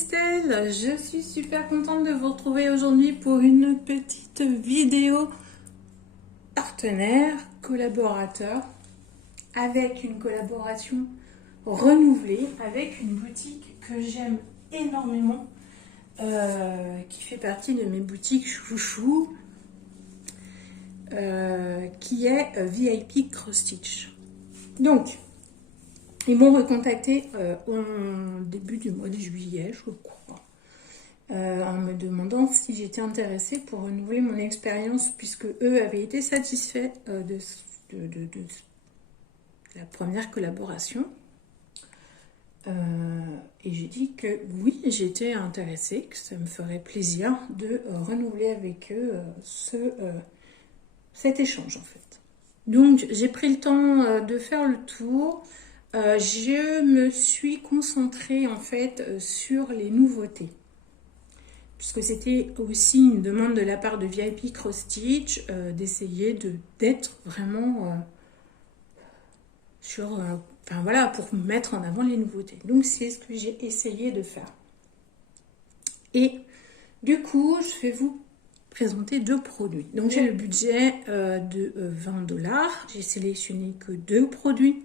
Estelle, je suis super contente de vous retrouver aujourd'hui pour une petite vidéo partenaire, collaborateur, avec une collaboration renouvelée, avec une boutique que j'aime énormément, qui fait partie de mes boutiques chouchou, qui est VIP Cross Stitch. Donc, ils m'ont recontacté au début du mois de juillet, je crois, en me demandant si j'étais intéressée pour renouveler mon expérience, puisque eux avaient été satisfaits de la première collaboration. Et j'ai dit que oui, j'étais intéressée, que ça me ferait plaisir de renouveler avec eux cet échange en fait. Donc j'ai pris le temps de faire le tour. Je me suis concentrée en fait sur les nouveautés, puisque c'était aussi une demande de la part de VIP Cross Stitch d'essayer d'être vraiment sur, enfin voilà, pour mettre en avant les nouveautés. Donc c'est ce que j'ai essayé de faire. Et du coup, je vais vous présenter deux produits. Donc j'ai le budget de 20$. J'ai sélectionné que deux produits,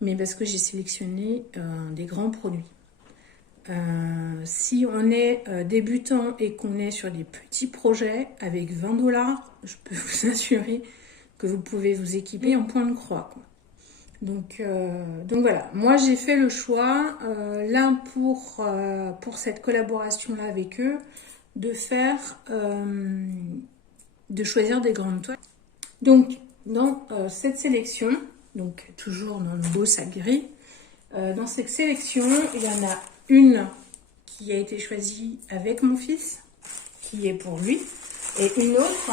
mais parce que j'ai sélectionné des grands produits. Si on est débutant et qu'on est sur des petits projets avec 20$, je peux vous assurer que vous pouvez vous équiper en point de croix, quoi. Donc voilà, moi j'ai fait le choix là pour cette collaboration là avec eux de choisir des grandes toiles. Donc dans cette sélection, donc toujours dans le beau sac gris, dans cette sélection il y en a une qui a été choisie avec mon fils, qui est pour lui, et une autre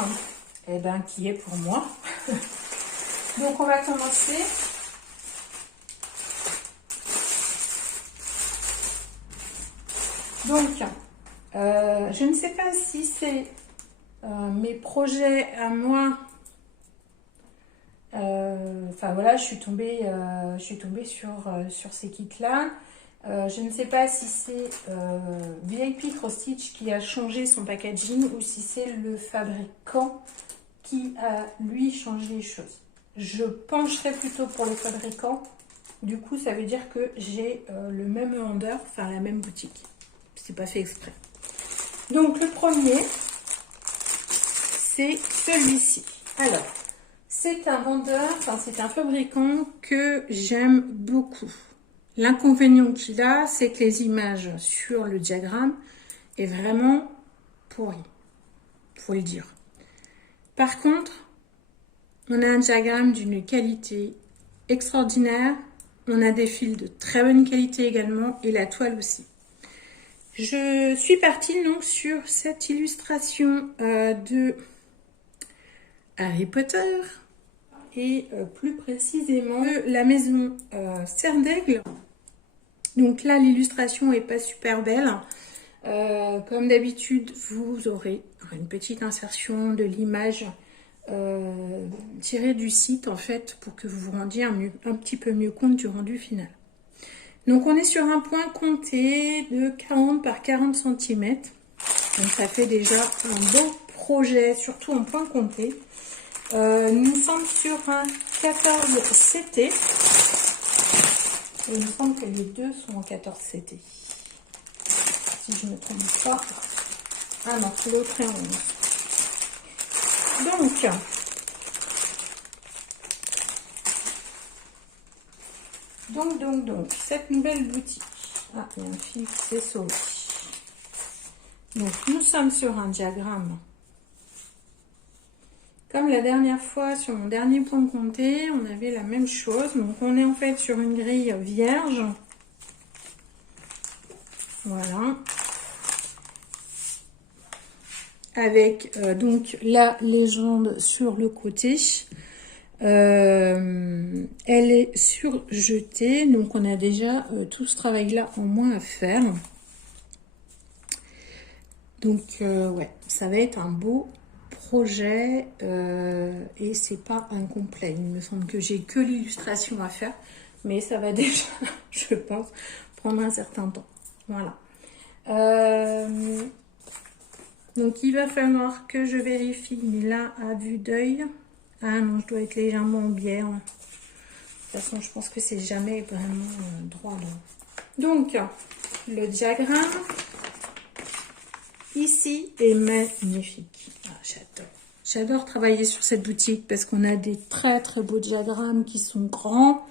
qui est pour moi. Donc on va commencer. Donc, je ne sais pas si c'est mes projets à moi. Enfin voilà, je suis tombée sur ces kits-là. Je ne sais pas si c'est VIP Cross Stitch qui a changé son packaging ou si c'est le fabricant qui a lui changé les choses. Je pencherai plutôt pour le fabricant. Du coup, ça veut dire que j'ai le même vendeur, enfin la même boutique. C'est pas fait exprès. Donc le premier, c'est celui-ci. Alors, c'est un vendeur, enfin c'est un fabricant que j'aime beaucoup. L'inconvénient qu'il a, c'est que les images sur le diagramme est vraiment pourri, faut le dire. Par contre, on a un diagramme d'une qualité extraordinaire, on a des fils de très bonne qualité également et la toile aussi. Je suis partie donc sur cette illustration de Harry Potter et plus précisément de la maison Serre d'Aigle. Donc là, l'illustration est pas super belle. Comme d'habitude, vous aurez une petite insertion de l'image tirée du site en fait pour que vous vous rendiez un petit peu mieux compte du rendu final. Donc on est sur un point compté de 40 par 40 cm. Donc ça fait déjà un beau projet, surtout en point compté. Nous sommes sur un 14 CT. Et il me semble que les deux sont en 14 CT. Si je ne me trompe pas. Ah non, l'autre est en 11. Donc, cette nouvelle boutique. Ah, il y a un fil qui s'est sauvé. Donc, nous sommes sur un diagramme. Comme la dernière fois, sur mon dernier point compté, on avait la même chose. Donc, on est en fait sur une grille vierge. Voilà. Avec donc la légende sur le côté. Elle est surjetée, donc on a déjà tout ce travail là en moins à faire. Donc ouais, ça va être un beau projet et c'est pas incomplet. Il me semble que j'ai que l'illustration à faire, mais ça va déjà, je pense, prendre un certain temps. Voilà. Donc il va falloir que je vérifie, mais là à vue d'œil, ah non, je dois être légèrement en biais. De toute façon, je pense que c'est jamais vraiment droit. Donc le diagramme ici est magnifique. Ah, j'adore. J'adore travailler sur cette boutique parce qu'on a des très très beaux diagrammes qui sont grands.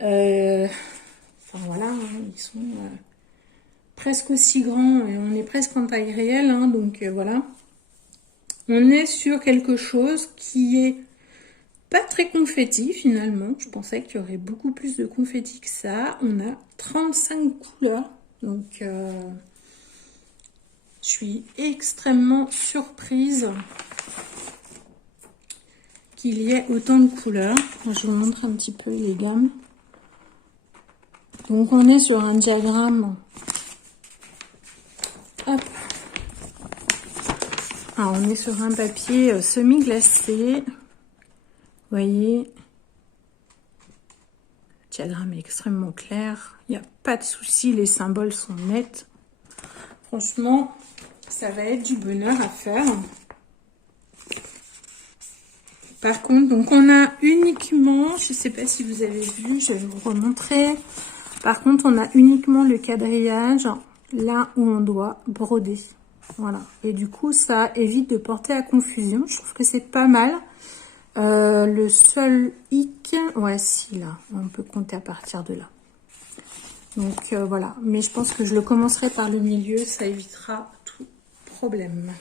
Enfin voilà, hein, ils sont presque aussi grands et on est presque en taille réelle. Hein, donc voilà. On est sur quelque chose qui est pas très confetti finalement. Je pensais qu'il y aurait beaucoup plus de confetti que ça. On a 35 couleurs. Donc je suis extrêmement surprise qu'il y ait autant de couleurs. Je vous montre un petit peu les gammes. Donc on est sur un diagramme. Hop. Alors on est sur un papier semi-glacé. Vous voyez, le diagramme est extrêmement clair. Il n'y a pas de souci, les symboles sont nets. Franchement, ça va être du bonheur à faire. Par contre, donc on a uniquement, je ne sais pas si vous avez vu, je vais vous remontrer. Par contre, on a uniquement le quadrillage là où on doit broder. Voilà. Et du coup, ça évite de porter à confusion. Je trouve que c'est pas mal. Le seul hic, ouais, si là, on peut compter à partir de là. Donc voilà. Mais je pense que je le commencerai par le milieu, ça évitera tout problème.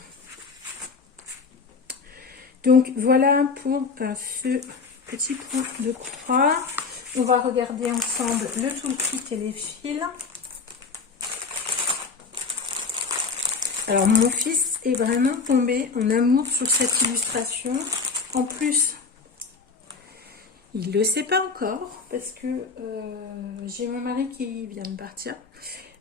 Donc voilà pour ce petit point de croix. On va regarder ensemble le toolkit et les fils. Alors mon fils est vraiment tombé en amour sur cette illustration. En plus, il ne le sait pas encore parce que j'ai mon mari qui vient de partir.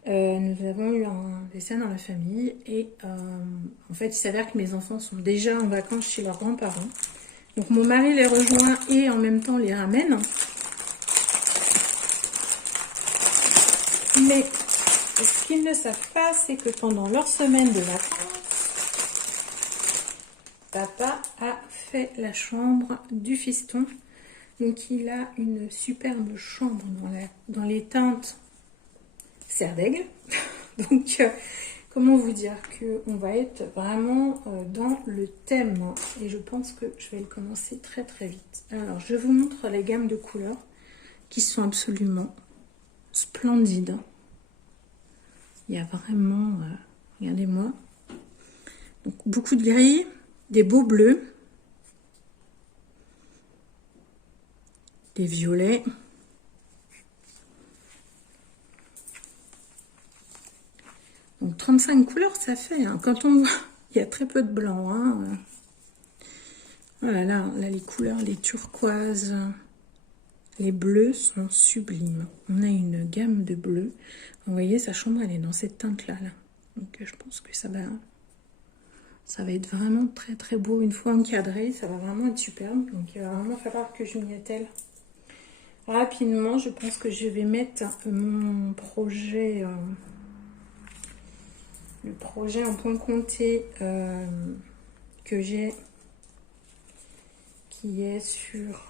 Nous avons eu un décès dans la famille et en fait il s'avère que mes enfants sont déjà en vacances chez leurs grands-parents. Donc mon mari les rejoint et en même temps les ramène. Mais ce qu'ils ne savent pas, c'est que pendant leur semaine de vacances, papa a fait la chambre du fiston. Donc il a une superbe chambre dans les teintes serre d'aigle. Donc comment vous dire qu'on va être vraiment dans le thème. Et je pense que je vais le commencer très très vite. Alors je vous montre les gammes de couleurs qui sont absolument splendides. Il y a vraiment, regardez-moi, donc beaucoup de gris, des beaux bleus, des violets, donc 35 couleurs ça fait, hein. Quand on voit, il y a très peu de blanc, hein. Voilà, là les couleurs, les turquoises, les bleus sont sublimes. On a une gamme de bleus. Vous voyez, sa chambre, elle est dans cette teinte-là. Là. Donc, je pense que ça va être vraiment très, très beau. Une fois encadré, ça va vraiment être superbe. Donc, il va vraiment falloir que je m'y attelle rapidement. Je pense que je vais mettre mon projet, le projet en point compté que j'ai, qui est sur...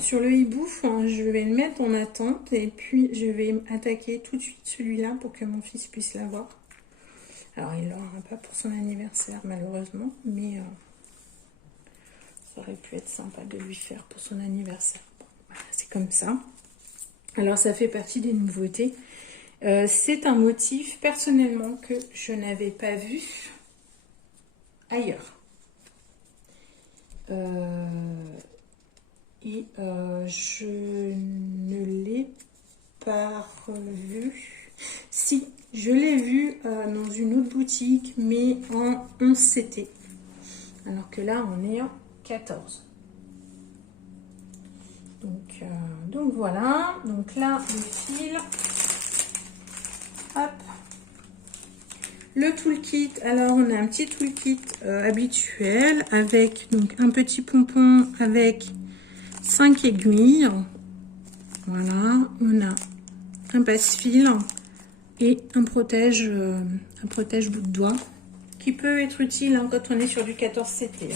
sur le hibou, hein, je vais le mettre en attente et puis je vais attaquer tout de suite celui-là pour que mon fils puisse l'avoir. Alors il l'aura pas pour son anniversaire malheureusement, mais ça aurait pu être sympa de lui faire pour son anniversaire. Bon, voilà, c'est comme ça. Alors ça fait partie des nouveautés. C'est un motif personnellement que je n'avais pas vu ailleurs. Et je ne l'ai pas revu. Si, je l'ai vu dans une autre boutique, mais en 11 CT. Alors que là, on est en 14. Donc voilà. Donc là, le fil. Hop. Le toolkit. Alors, on a un petit toolkit habituel avec donc un petit pompon avec 5 aiguilles. Voilà, on a un passe-fil et un protège bout de doigt qui peut être utile hein, quand on est sur du 14CT.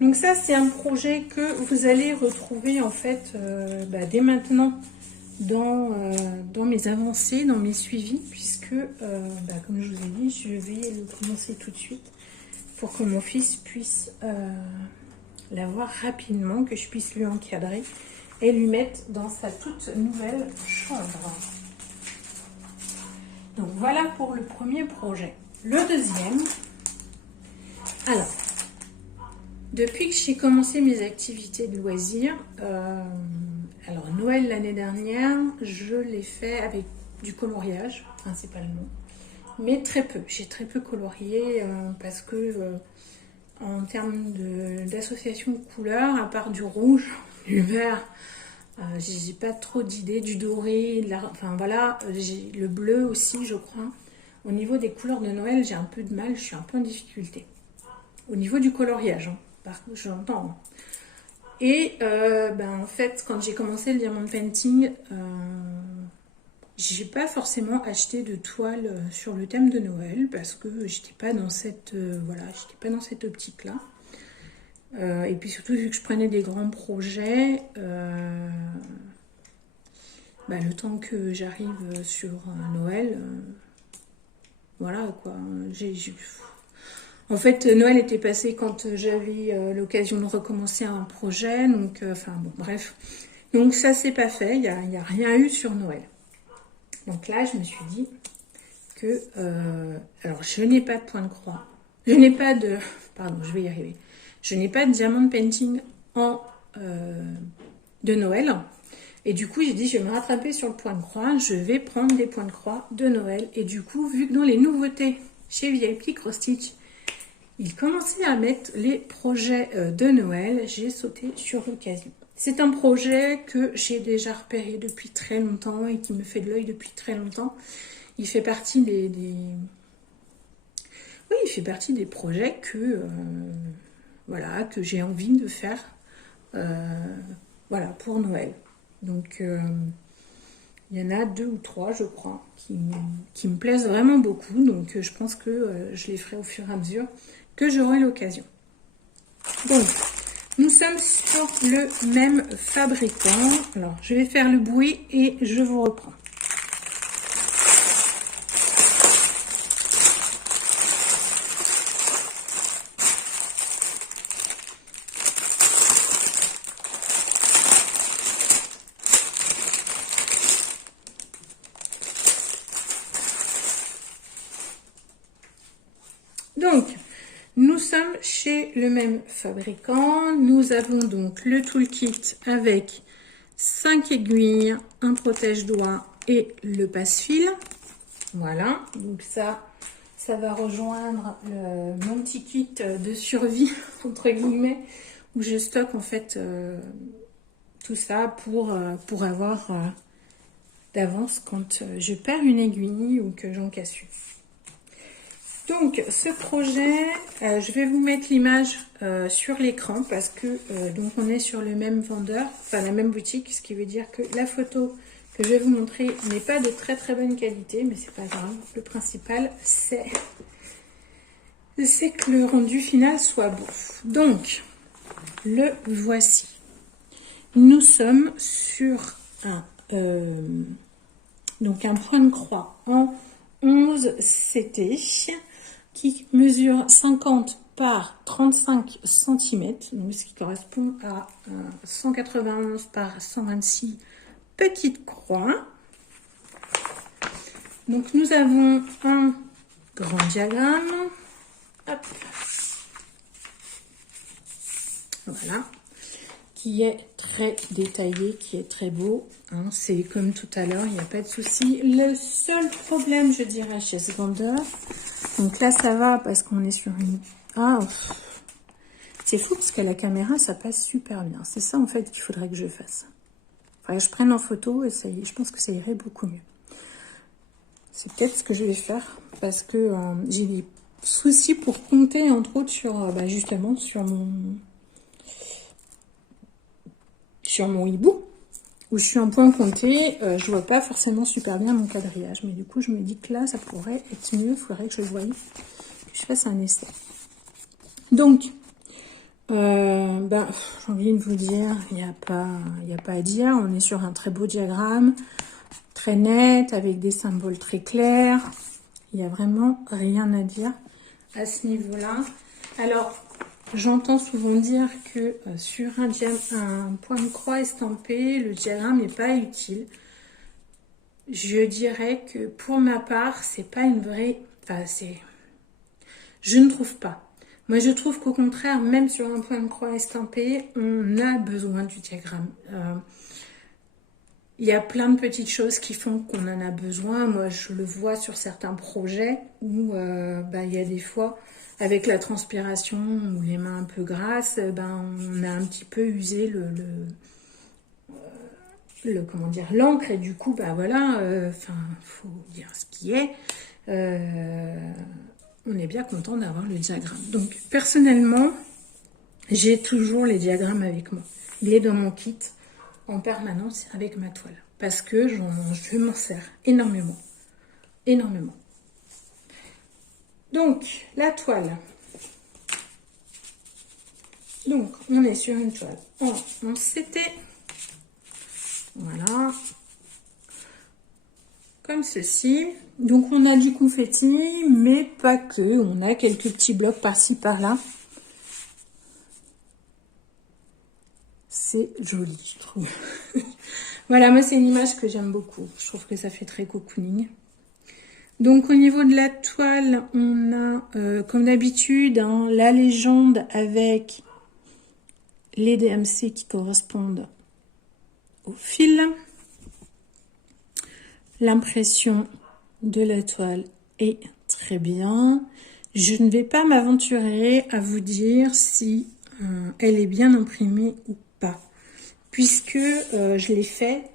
Donc ça, c'est un projet que vous allez retrouver en fait dès maintenant dans mes avancées, dans mes suivis, puisque comme je vous ai dit, je vais le commencer tout de suite pour que mon fils puisse l'avoir rapidement, que je puisse lui encadrer et lui mettre dans sa toute nouvelle chambre. Donc voilà pour le premier projet. Le deuxième, alors, depuis que j'ai commencé mes activités de loisirs, alors Noël l'année dernière, je l'ai fait avec du coloriage principalement, mais très peu. J'ai très peu colorié parce que en termes d'association de couleurs, à part du rouge, du vert, j'ai pas trop d'idées, du doré, enfin voilà, j'ai le bleu aussi je crois. Au niveau des couleurs de Noël, j'ai un peu de mal, je suis un peu en difficulté. Au niveau du coloriage, hein, par contre j'entends. Et en fait, quand j'ai commencé le diamond painting, j'ai pas forcément acheté de toile sur le thème de Noël parce que j'étais pas dans cette j'étais pas dans cette optique là. Et puis surtout vu que je prenais des grands projets, le temps que j'arrive sur Noël, voilà quoi. En fait, Noël était passé quand j'avais l'occasion de recommencer un projet, donc bref. Donc ça c'est pas fait, il y a rien eu sur Noël. Donc là, je me suis dit que... alors, je n'ai pas de point de croix. Je n'ai pas de... Pardon, je vais y arriver. Je n'ai pas de diamond painting de Noël. Et du coup, j'ai dit, je vais me rattraper sur le point de croix. Je vais prendre des points de croix de Noël. Et du coup, vu que dans les nouveautés chez VIP Cross Stitch, ils commençaient à mettre les projets de Noël, j'ai sauté sur l'occasion. C'est un projet que j'ai déjà repéré depuis très longtemps et qui me fait de l'œil depuis très longtemps. Il fait partie il fait partie des projets que j'ai envie de faire pour Noël. Donc il y en a 2 ou 3 je crois qui me plaisent vraiment beaucoup. Donc je pense que je les ferai au fur et à mesure que j'aurai l'occasion. Donc nous sommes sur le même fabricant. Alors, je vais faire le bruit et je vous reprends. Donc, nous sommes chez le même fabricant. Nous avons donc le toolkit avec 5 aiguilles, un protège-doigt et le passe-fil. Voilà, donc ça va rejoindre mon petit kit de survie, entre guillemets, où je stocke en fait tout ça pour avoir d'avance quand je perds une aiguille ou que j'en casse une. Donc ce projet, je vais vous mettre l'image sur l'écran parce que donc on est sur le même vendeur, enfin la même boutique, ce qui veut dire que la photo que je vais vous montrer n'est pas de très très bonne qualité, mais c'est pas grave. Le principal c'est que le rendu final soit beau. Donc le voici. Nous sommes sur un point de croix en 11 CT qui mesure 50 par 35 cm, donc ce qui correspond à 191 par 126 petites croix. Donc nous avons un grand diagramme. Hop. Voilà. Qui est très détaillé, qui est très beau. Hein, c'est comme tout à l'heure, il n'y a pas de souci. Le seul problème, je dirais, chez ce vendeur, donc là, ça va parce qu'on est sur une... Ah, c'est fou parce que la caméra, ça passe super bien. C'est ça, en fait, qu'il faudrait que je fasse. Enfin, je prenne en photo et ça y est, je pense que ça irait beaucoup mieux. C'est peut-être ce que je vais faire parce que j'ai des soucis pour compter, entre autres, sur justement, sur mon hibou, où je suis en point compté, je vois pas forcément super bien mon quadrillage. Mais du coup, je me dis que là, ça pourrait être mieux. Il faudrait que je voie, que je fasse un essai. Donc, j'ai envie de vous dire, il n'y a pas à dire. On est sur un très beau diagramme, très net, avec des symboles très clairs. Il n'y a vraiment rien à dire à ce niveau-là. Alors, j'entends souvent dire que sur un point de croix estampé, le diagramme n'est pas utile. Je dirais que pour ma part, c'est pas une vraie... Enfin, je ne trouve pas. Moi, je trouve qu'au contraire, même sur un point de croix estampé, on a besoin du diagramme. Il y a plein de petites choses qui font qu'on en a besoin. Moi, je le vois sur certains projets où il y a des fois, avec la transpiration ou les mains un peu grasses, on a un petit peu usé l'encre, et du coup, faut dire ce qui est. On est bien content d'avoir le diagramme. Donc, personnellement, j'ai toujours les diagrammes avec moi. Il est dans mon kit en permanence avec ma toile. Parce que je m'en sers énormément. Énormément. Donc, la toile. Donc, on est sur une toile en CT. Voilà. Comme ceci. Donc, on a du confetti, mais pas que. On a quelques petits blocs par-ci, par-là. C'est joli, je trouve. Voilà, moi, c'est une image que j'aime beaucoup. Je trouve que ça fait très cocooning. Donc, au niveau de la toile, on a, comme d'habitude, la légende avec les DMC qui correspondent au fil. L'impression de la toile est très bien. Je ne vais pas m'aventurer à vous dire si elle est bien imprimée ou pas, puisque je l'ai fait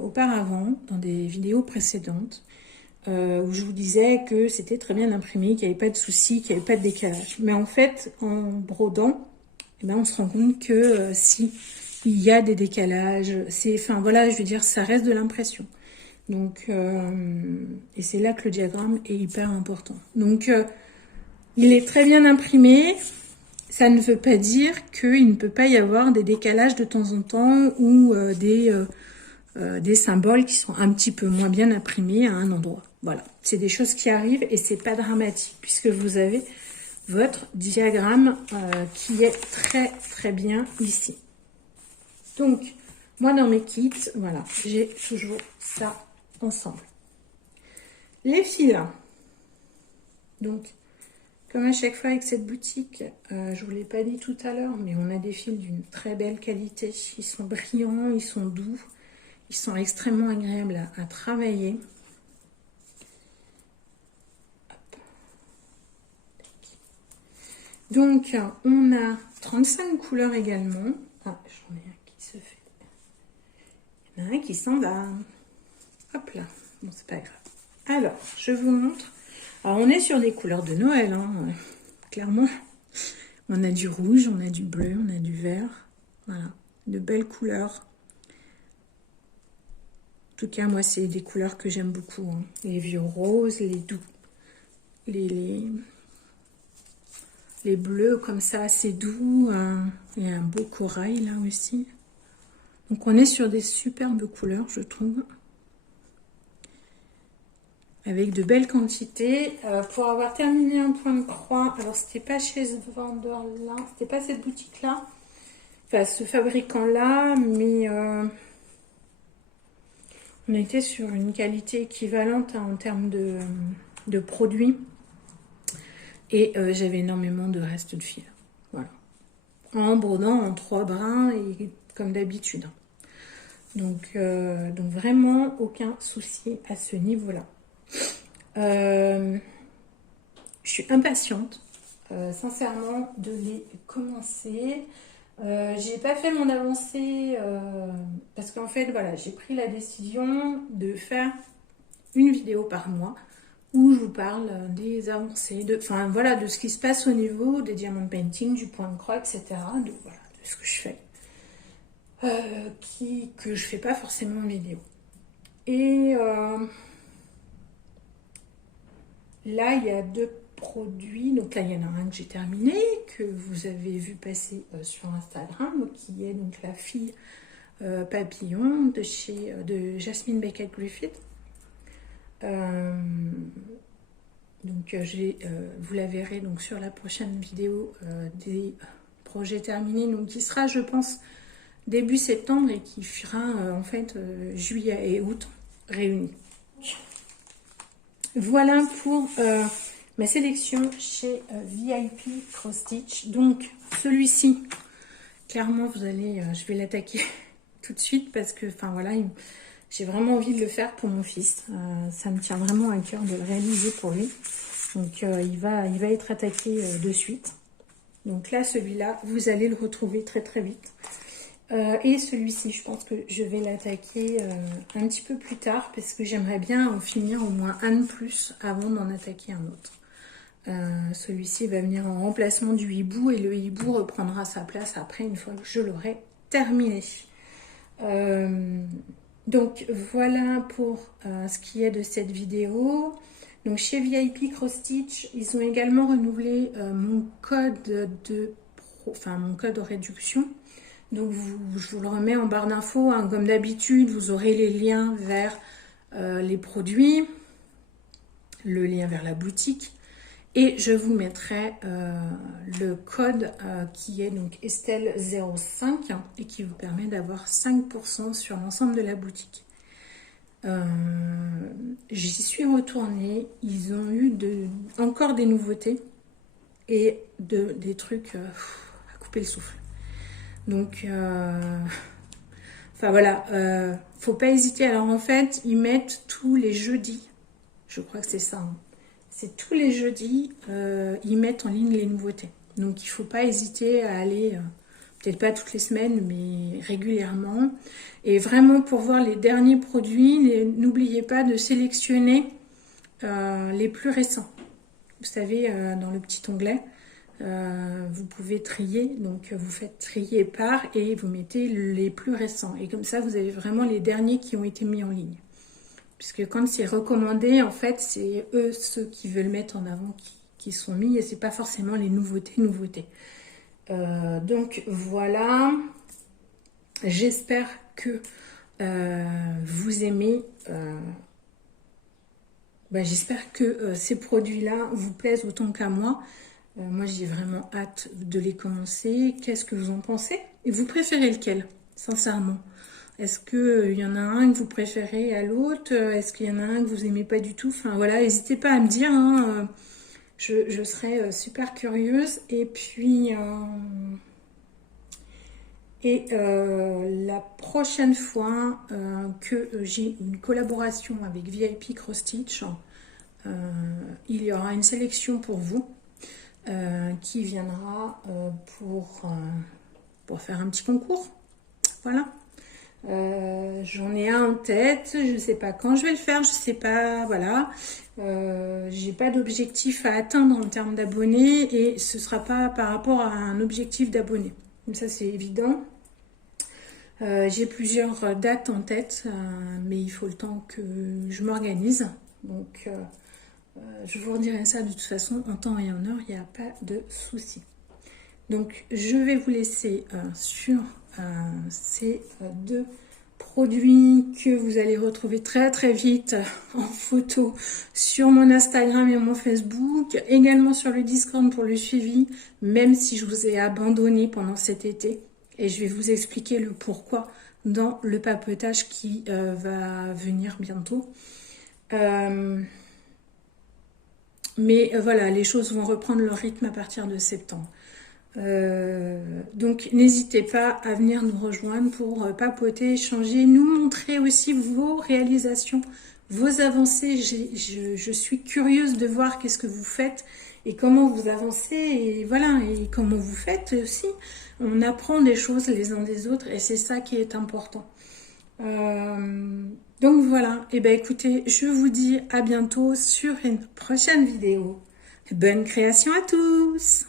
auparavant dans des vidéos précédentes où je vous disais que c'était très bien imprimé, qu'il n'y avait pas de soucis, qu'il n'y avait pas de décalage. Mais en fait, en brodant, on se rend compte que si il y a des décalages, je veux dire, ça reste de l'impression. Donc, et c'est là que le diagramme est hyper important. Donc, il est très bien imprimé. Ça ne veut pas dire qu'il ne peut pas y avoir des décalages de temps en temps ou des symboles qui sont un petit peu moins bien imprimés à un endroit. Voilà, c'est des choses qui arrivent et c'est pas dramatique puisque vous avez votre diagramme qui est très très bien ici. Donc, moi dans mes kits, voilà, j'ai toujours ça ensemble. Les fils. Donc, comme à chaque fois avec cette boutique, je vous l'ai pas dit tout à l'heure, mais on a des fils d'une très belle qualité. Ils sont brillants, ils sont doux, ils sont extrêmement agréables à travailler. Donc, on a 35 couleurs également. Ah, j'en ai un qui se fait. Il y en a un qui s'en va. Hop là. Bon, c'est pas grave. Alors, je vous montre. Alors, on est sur des couleurs de Noël, hein, clairement. On a du rouge, on a du bleu, on a du vert. Voilà, de belles couleurs. En tout cas, moi, c'est des couleurs que j'aime beaucoup. Hein. Les vieux roses, les doux, les bleus comme ça, assez doux. Il y a un beau corail là aussi. Donc, on est sur des superbes couleurs, je trouve. Avec de belles quantités. Pour avoir terminé un point de croix, alors c'était pas chez ce vendeur là, c'était pas cette boutique là, enfin ce fabricant là, mais on était sur une qualité équivalente en termes de produits et j'avais énormément de restes de fil. Voilà. En brodant en 3 brins et comme d'habitude. Donc vraiment aucun souci à ce niveau-là. Je suis impatiente, sincèrement, de les commencer. J'ai pas fait mon avancée parce qu'en fait, voilà, j'ai pris la décision de faire une vidéo par mois où je vous parle des avancées, de ce qui se passe au niveau des diamond painting, du point de croix, etc. De ce que je fais. que je fais pas forcément en vidéo. Et là, il y a 2 produits. Donc là, il y en a un que j'ai terminé, que vous avez vu passer sur Instagram, qui est donc la fille papillon de Jasmine Beckett Griffith. Donc vous la verrez donc sur la prochaine vidéo des projets terminés, donc qui sera, je pense, début septembre et qui fera en fait juillet et août réunis. Voilà pour ma sélection chez VIP Cross Stitch. Donc celui-ci, clairement, je vais l'attaquer tout de suite parce que, enfin voilà, j'ai vraiment envie de le faire pour mon fils. Ça me tient vraiment à cœur de le réaliser pour lui. Donc il va être attaqué de suite. Donc là, celui-là, vous allez le retrouver très très vite. Et celui-ci, je pense que je vais l'attaquer un petit peu plus tard parce que j'aimerais bien en finir au moins un de plus avant d'en attaquer un autre. Celui-ci va venir en remplacement du hibou et le hibou reprendra sa place après une fois que je l'aurai terminé. Donc voilà pour ce qui est de cette vidéo. Donc chez VIP Cross Stitch, ils ont également renouvelé mon code de réduction. Donc je vous le remets en barre d'infos, hein. Comme d'habitude, vous aurez les liens vers les produits, le lien vers la boutique. Et je vous mettrai le code qui est donc Estelle05 et qui vous permet d'avoir 5% sur l'ensemble de la boutique. J'y suis retournée, ils ont eu encore des nouveautés et des trucs à couper le souffle. Donc, enfin voilà, faut pas hésiter. Alors en fait, ils mettent tous les jeudis, je crois que c'est ça, hein. C'est tous les jeudis, ils mettent en ligne les nouveautés. Donc il faut pas hésiter à aller, peut-être pas toutes les semaines, mais régulièrement. Et vraiment pour voir les derniers produits, n'oubliez pas de sélectionner les plus récents. Vous savez, dans le petit onglet, vous pouvez trier, donc vous faites trier par et vous mettez les plus récents. Et comme ça, vous avez vraiment les derniers qui ont été mis en ligne. Puisque quand c'est recommandé, en fait, c'est eux, ceux qui veulent mettre en avant, qui sont mis, et c'est pas forcément les nouveautés. Donc voilà, j'espère que vous aimez, j'espère que ces produits-là vous plaisent autant qu'à moi. Moi, j'ai vraiment hâte de les commencer. Qu'est-ce que vous en pensez? Et vous préférez lequel, sincèrement? Est-ce qu'il y en a un que vous préférez à l'autre? Est-ce qu'il y en a un que vous n'aimez pas du tout? Enfin voilà, n'hésitez pas à me dire, hein. Je serais super curieuse. Et puis, la prochaine fois que j'ai une collaboration avec VIP Cross Stitch, il y aura une sélection pour vous qui viendra pour faire un petit concours. Voilà. J'en ai un en tête, je ne sais pas quand je vais le faire, je sais pas, voilà. J'ai pas d'objectif à atteindre en termes d'abonnés et ce sera pas par rapport à un objectif d'abonnés. Comme ça, c'est évident. J'ai plusieurs dates en tête, mais il faut le temps que je m'organise. Donc, je vous redirai ça de toute façon en temps et en heure, il n'y a pas de souci. Donc, je vais vous laisser sur ces 2 produits que vous allez retrouver très très vite en photo sur mon Instagram et mon Facebook, également sur le Discord pour le suivi, même si je vous ai abandonné pendant cet été. Et je vais vous expliquer le pourquoi dans le papetage qui va venir bientôt. Mais voilà, les choses vont reprendre leur rythme à partir de septembre. Donc n'hésitez pas à venir nous rejoindre pour papoter, échanger, nous montrer aussi vos réalisations, vos avancées. Je suis curieuse de voir qu'est-ce que vous faites et comment vous avancez et voilà, et comment vous faites aussi. On apprend des choses les uns des autres et c'est ça qui est important. Donc voilà, et écoutez, je vous dis à bientôt sur une prochaine vidéo. Bonne création à tous!